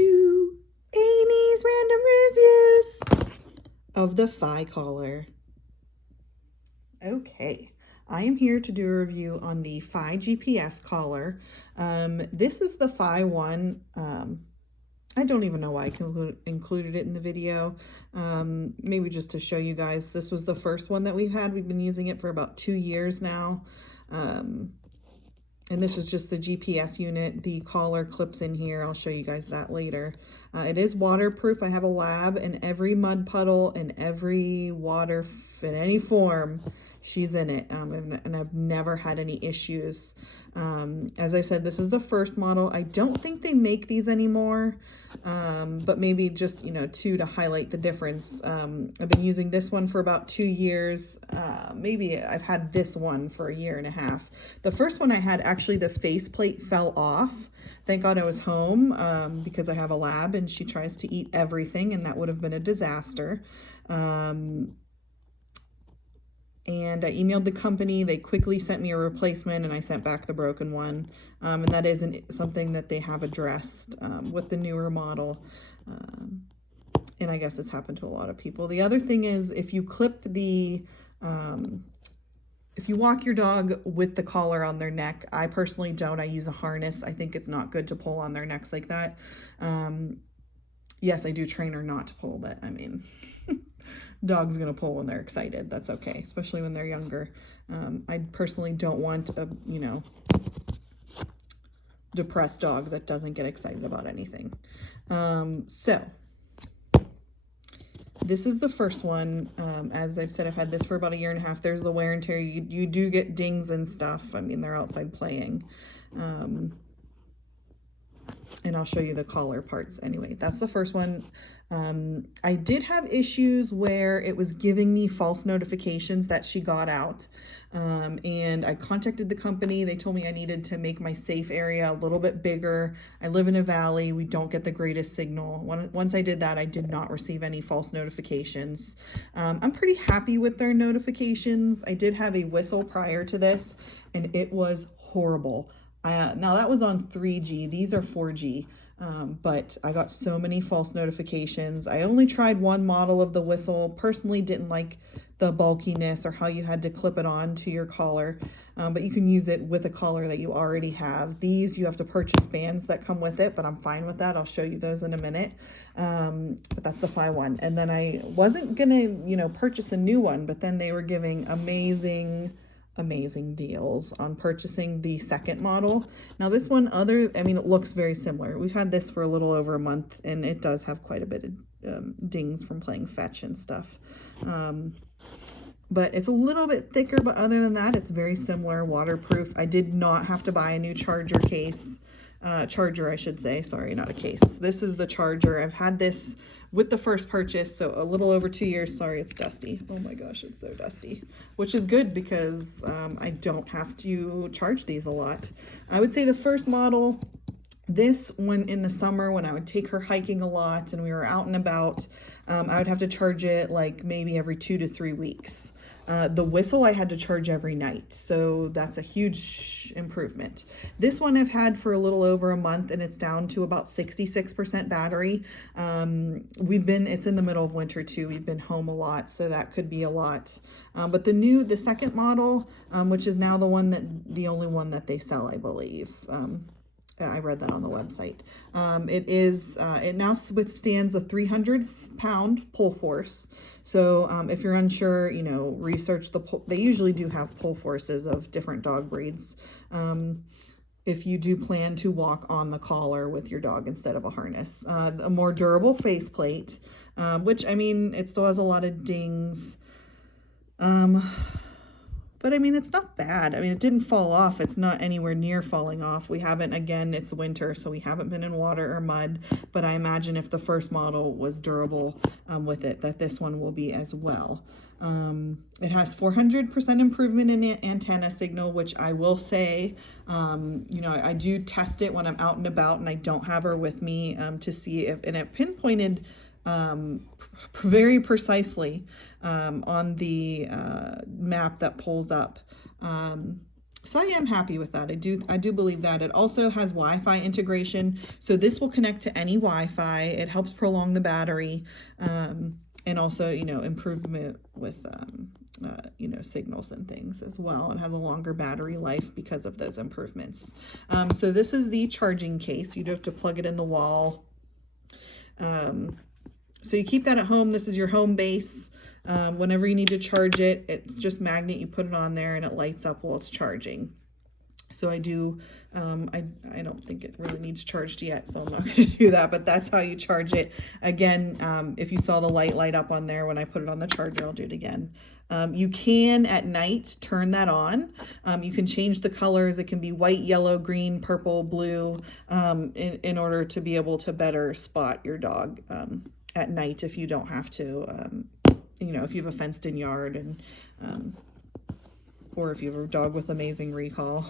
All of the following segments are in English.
Amy's random reviews of the Phi collar. Okay, I am here to do a review on the Phi GPS collar. This is the Phi one. I don't even know why I included it in the video. Maybe just to show you guys. This was the first one that we've had. We've been using it for about 2 years now. And this is just the GPS unit. The collar clips in here. I'll show you guys that later. It is waterproof. I have a lab, and every mud puddle and every water in any form, she's in it. And I've never had any issues. As I said, this is the first model. I don't think they make these anymore, but maybe just, to highlight the difference. I've been using this one for about 2 years. Maybe I've had this one for 1.5 years. The first one I had, actually the faceplate fell off. Thank God I was home, because I have a lab and she tries to eat everything, and that would have been a disaster. And I emailed the company. They quickly sent me a replacement, and I sent back the broken one. And that isn't something that they have addressed with the newer model. And I guess it's happened to a lot of people. The other thing is, if you clip the, if you walk your dog with the collar on their neck, I personally don't. I use a harness. I think it's not good to pull on their necks like that. Yes, I do train her not to pull, but I mean... Dog's gonna pull when they're excited. That's okay, especially when they're younger. I personally don't want a, depressed dog that doesn't get excited about anything. So this is the first one. As I've said, I've had this for about 1.5 years. There's the wear and tear. You do get dings and stuff. I mean, they're outside playing. And I'll show you the collar parts. Anyway, that's the first one. I did have issues where it was giving me false notifications that she got out. And I contacted the company. They told me I needed to make my safe area a little bit bigger. I live in a valley. We don't get the greatest signal. Once I did that, I did not receive any false notifications. I'm pretty happy with their notifications. I did have a whistle prior to this, and it was horrible. Now that was on 3G. These are 4G. But I got so many false notifications. I only tried one model of the whistle. Personally didn't like the bulkiness or how you had to clip it on to your collar. But you can use it with a collar that you already have. These, you have to purchase bands that come with it, but I'm fine with that. I'll show you those in a minute. But that's the Phi one. And then I wasn't gonna, purchase a new one, but then they were giving amazing deals on purchasing the second model. Now this one, it looks very similar. We've had this for a little over a month, and it does have quite a bit of dings from playing fetch and stuff. But it's a little bit thicker, but other than that, it's very similar, waterproof. I did not have to buy a new charger case. Charger, I should say. Sorry, not a case. This is the charger. I've had this with the first purchase, so a little over 2 years. Sorry, it's dusty. Oh my gosh, it's so dusty, which is good because I don't have to charge these a lot. I would say the first model, this one in the summer when I would take her hiking a lot and we were out and about, I would have to charge it like maybe every 2 to 3 weeks. The whistle I had to charge every night, so that's a huge improvement. This one I've had for a little over a month, and it's down to about 66% battery. It's in the middle of winter too. We've been home a lot, so that could be a lot. But the second model, which is now the only one that they sell, I believe. I read that on the website. It now withstands a 300-pound pull force. So if you're unsure, research they usually do have pull forces of different dog breeds. If you do plan to walk on the collar with your dog instead of a harness. A more durable faceplate, which, it still has a lot of dings. But it's not bad. It didn't fall off. It's not anywhere near falling off. Again, it's winter, so we haven't been in water or mud, but I imagine if the first model was durable with it, that this one will be as well. It has 400% improvement in antenna signal, which I will say, I do test it when I'm out and about and I don't have her with me to see and it pinpointed very precisely on the map that pulls up. So I am happy with that. I do believe that. It also has Wi-Fi integration. So this will connect to any Wi-Fi. It helps prolong the battery, and also, you know, improvement with, you know, signals and things as well. It has a longer battery life because of those improvements. So this is the charging case. You do have to plug it in the wall. So you keep that at home. This is your home base. Whenever you need to charge it, it's just magnet. You put it on there and it lights up while it's charging. So I do, I don't think it really needs charged yet, so I'm not going to do that, but that's how you charge it. Again, if you saw the light up on there when I put it on the charger, I'll do it again. You can at night turn that on. You can change the colors. It can be white, yellow, green, purple, blue, in order to be able to better spot your dog at night if you don't have to, you know, if you have a fenced in yard and, or if you have a dog with amazing recall.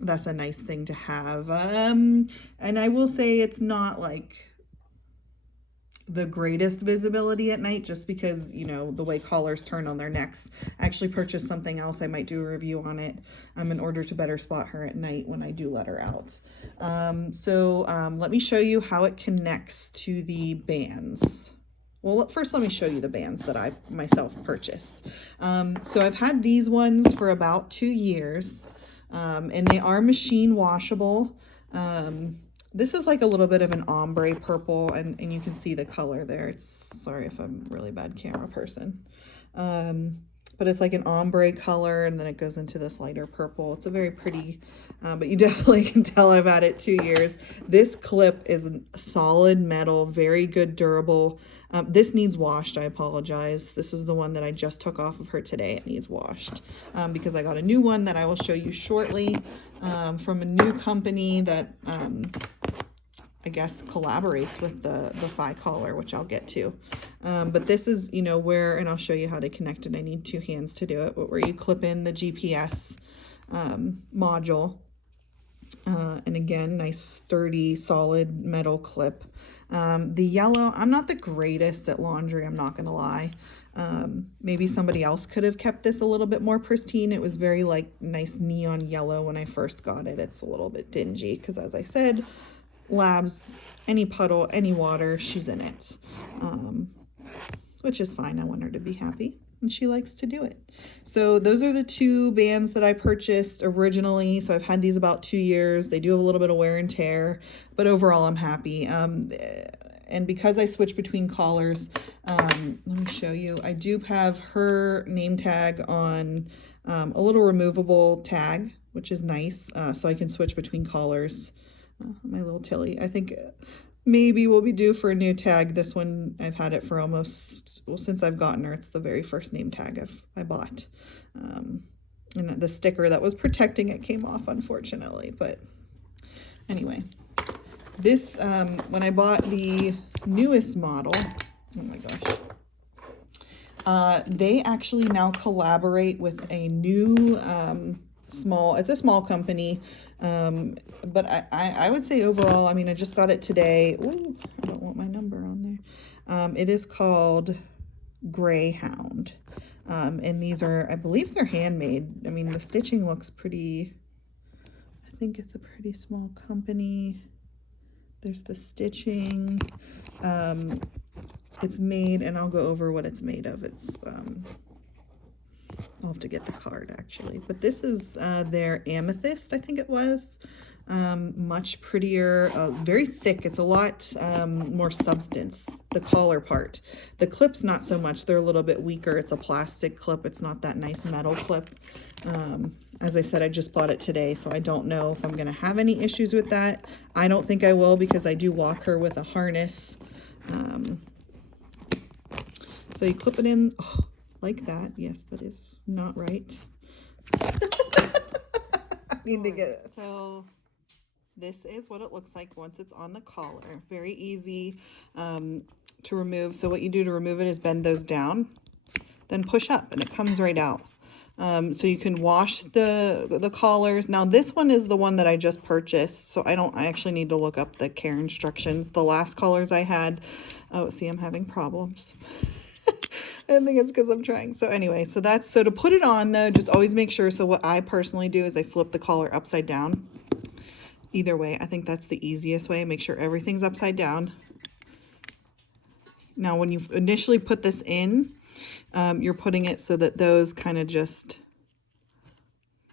That's a nice thing to have. And I will say it's not like the greatest visibility at night, just because, you know, the way collars turn on their necks. I actually purchased something else. I might do a review on it in order to better spot her at night when I do let her out. Let me show you how it connects to the bands. Well, first let me show you the bands that I myself purchased. So I've had these ones for about 2 years, and they are machine washable. This is like a little bit of an ombre purple, and you can see the color there. Sorry if I'm a really bad camera person. But it's like an ombre color, and then it goes into this lighter purple. It's a very pretty, but you definitely can tell I've had it 2 years. This clip is solid metal, very good, durable. This needs washed. I apologize. This is the one that I just took off of her today. It needs washed because I got a new one that I will show you shortly from a new company that I guess collaborates with the Fi collar, which I'll get to. But this is, you know, where, and I'll show you how to connect it. I need 2 hands to do it, but where you clip in the GPS module. And again, nice sturdy solid metal clip. The yellow, I'm not the greatest at laundry, I'm not gonna lie. Maybe somebody else could have kept this a little bit more pristine. It was very like nice neon yellow when I first got it. It's a little bit dingy because, as I said, labs, any puddle, any water, she's in it, which is fine. I want her to be happy, and she likes to do it. So those are the 2 bands that I purchased originally. So I've had these about 2 years. They do have a little bit of wear and tear, but overall I'm happy. And because I switch between collars, let me show you. I do have her name tag on a little removable tag, which is nice. So I can switch between collars. My little Tilly, I think maybe we'll be due for a new tag. This one, I've had it for almost, well, since I've gotten her. It's the very first name tag I bought. And the sticker that was protecting it came off, unfortunately. But anyway, this, when I bought the newest model, oh my gosh, they actually now collaborate with a new it's a small company, but I would say overall, I mean, I just got it today. Ooh, I don't want my number on there. It is called Greyhound, and these are, I believe they're handmade. I mean, the stitching looks pretty, I think it's a pretty small company. There's the stitching. It's made, and I'll go over what it's made of. It's I'll have to get the card actually, but this is their amethyst, I think it was. Much prettier, very thick. It's a lot more substance, the collar part. The clips not so much, they're a little bit weaker. It's a plastic clip, it's not that nice metal clip. As I said, I just bought it today, so I don't know if I'm gonna have any issues with that. I don't think I will, because I do walk her with a harness. So you clip it in, oh, like that. Yes, that is not right. I need to get it. So this is what it looks like once it's on the collar. Very easy to remove. So what you do to remove it is bend those down, then push up, and it comes right out. So you can wash the collars. Now this one is the one that I just purchased, so I actually need to look up the care instructions. The last collars I had, oh, see, I'm having problems. I think it's because I'm trying. So anyway, so that's, so to put it on though, just always make sure. So what I personally do is I flip the collar upside down. Either way, I think that's the easiest way. Make sure everything's upside down. Now, when you initially put this in, you're putting it so that those kind of just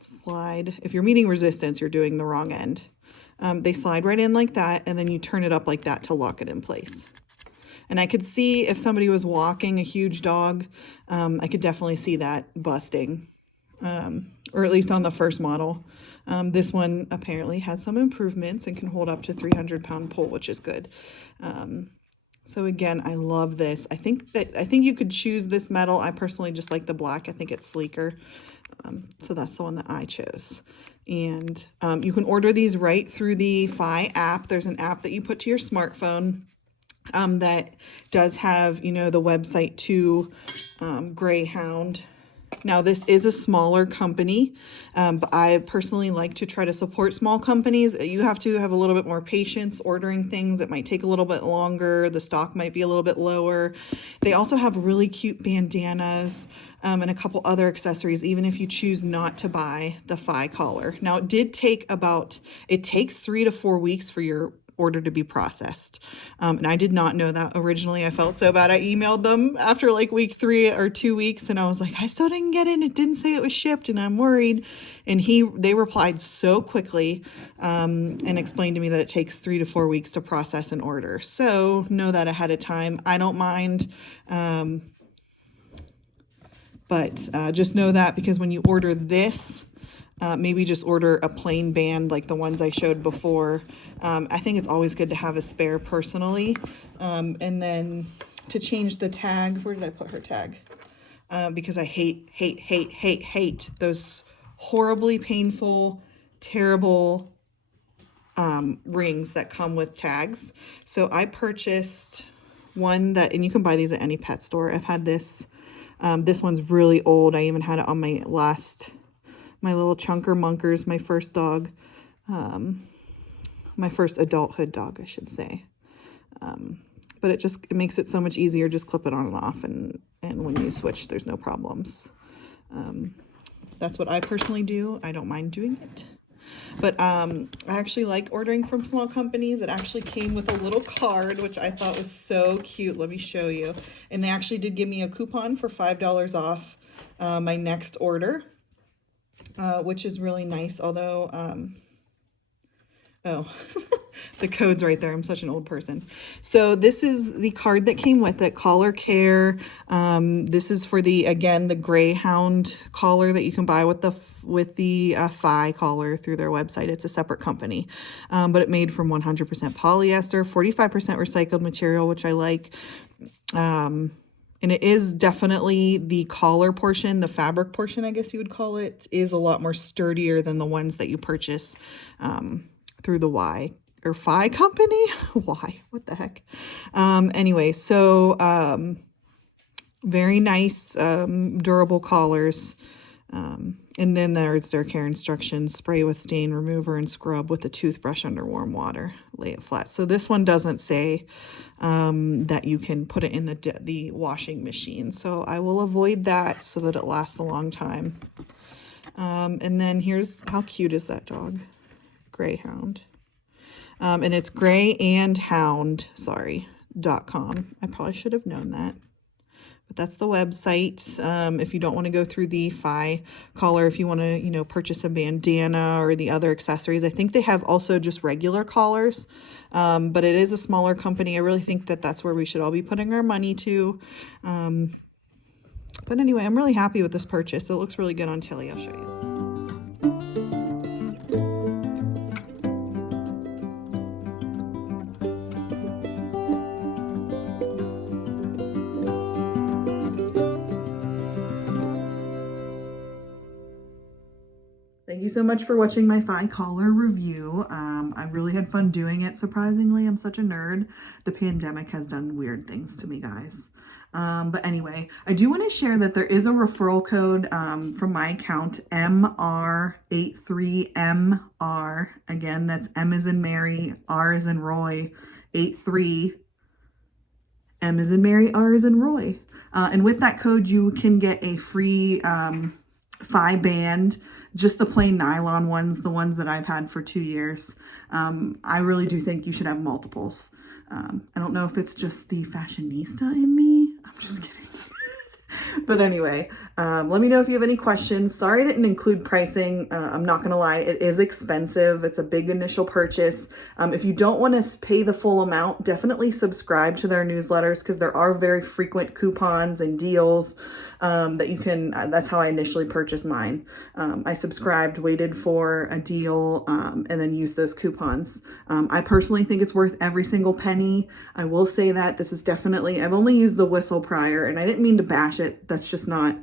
slide. If you're meeting resistance, you're doing the wrong end. They slide right in like that, and then you turn it up like that to lock it in place. And I could see if somebody was walking a huge dog, I could definitely see that busting, or at least on the first model. This one apparently has some improvements and can hold up to 300-pound pull, which is good. So again, I love this. I think you could choose this metal. I personally just like the black. I think it's sleeker. So that's the one that I chose. And you can order these right through the Fi app. There's an app that you put to your smartphone that does have, you know, the website to Greyhound. Now, this is a smaller company, but I personally like to try to support small companies. You have to have a little bit more patience ordering things. It might take a little bit longer. The stock might be a little bit lower. They also have really cute bandanas and a couple other accessories, even if you choose not to buy the Fi collar. Now, it takes 3 to 4 weeks for your order to be processed. And I did not know that originally. I felt so bad. I emailed them after like week 3 or 2 weeks, and I was like, I still didn't get it. It didn't say it was shipped, and I'm worried. And they replied so quickly and explained to me that it takes 3 to 4 weeks to process an order. So know that ahead of time. I don't mind. But just know that, because when you order this, maybe just order a plain band like the ones I showed before. I think it's always good to have a spare personally. And then to change the tag, where did I put her tag? Because I hate those horribly painful, terrible rings that come with tags. So I purchased one that, and you can buy these at any pet store. I've had this. This one's really old. I even had it on my little Chunker Munkers, my first dog, my first adulthood dog, I should say. But it makes it so much easier. Just clip it on and off, and when you switch, there's no problems. That's what I personally do. I don't mind doing it. But I actually like ordering from small companies. It actually came with a little card, which I thought was so cute. Let me show you. And they actually did give me a coupon for $5 off my next order, which is really nice. Although, oh, the code's right there. I'm such an old person. So this is the card that came with it, collar care. This is for the Greyhound collar that you can buy with the Fi collar through their website. It's a separate company, but it made from 100% polyester, 45% recycled material, which I like. And it is definitely the collar portion, the fabric portion, I guess you would call it, is a lot more sturdier than the ones that you purchase through the Fi company. Why? What the heck? Anyway, so very nice, durable collars. And then there's their care instructions: spray with stain remover and scrub with a toothbrush under warm water. Lay it flat. So this one doesn't say that you can put it in the washing machine. So I will avoid that so that it lasts a long time. And then here's, how cute is that dog? Greyhound. And it's greyandhound.com. I probably should have known that. But that's the website. If you don't want to go through the Fi collar, if you want to, purchase a bandana or the other accessories, I think they have also just regular collars. But it is a smaller company. I really think that that's where we should all be putting our money to. But anyway, I'm really happy with this purchase. It looks really good on Tilly. I'll show you. Thank you so much for watching my Fi collar review. I really had fun doing it. Surprisingly, I'm such a nerd. The pandemic has done weird things to me, guys. But anyway, I do want to share that there is a referral code from my account, MR83MR. Again, that's M as in Mary, R as in Roy, 83, M as in Mary, R as in Roy. And with that code, you can get a free Phi band, just the plain nylon ones, the ones that I've had for 2 years. I really do think you should have multiples. I don't know if it's just the fashionista in me. I'm just kidding. But anyway, let me know if you have any questions. Sorry I didn't include pricing. I'm not going to lie, it is expensive. It's a big initial purchase. If you don't want to pay the full amount, definitely subscribe to their newsletters because there are very frequent coupons and deals that you can, that's how I initially purchased mine. I subscribed, waited for a deal, and then used those coupons. I personally think it's worth every single penny. I will say that this is definitely, I've only used the whistle prior, and I didn't mean to bash it. That's just not,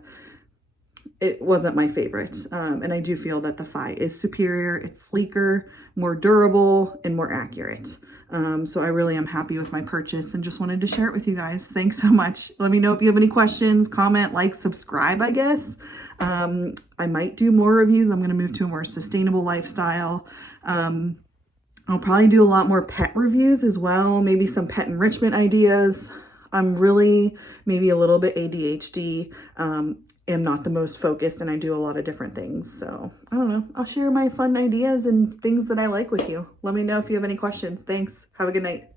it wasn't my favorite. And I do feel that the Phi is superior. It's sleeker, more durable, and more accurate. So I really am happy with my purchase and just wanted to share it with you guys. Thanks so much. Let me know if you have any questions, comment, like, subscribe, I guess. I might do more reviews. I'm going to move to a more sustainable lifestyle. I'll probably do a lot more pet reviews as well. Maybe some pet enrichment ideas. I'm really maybe a little bit ADHD. Am not the most focused, and I do a lot of different things. So I don't know. I'll share my fun ideas and things that I like with you. Let me know if you have any questions. Thanks. Have a good night.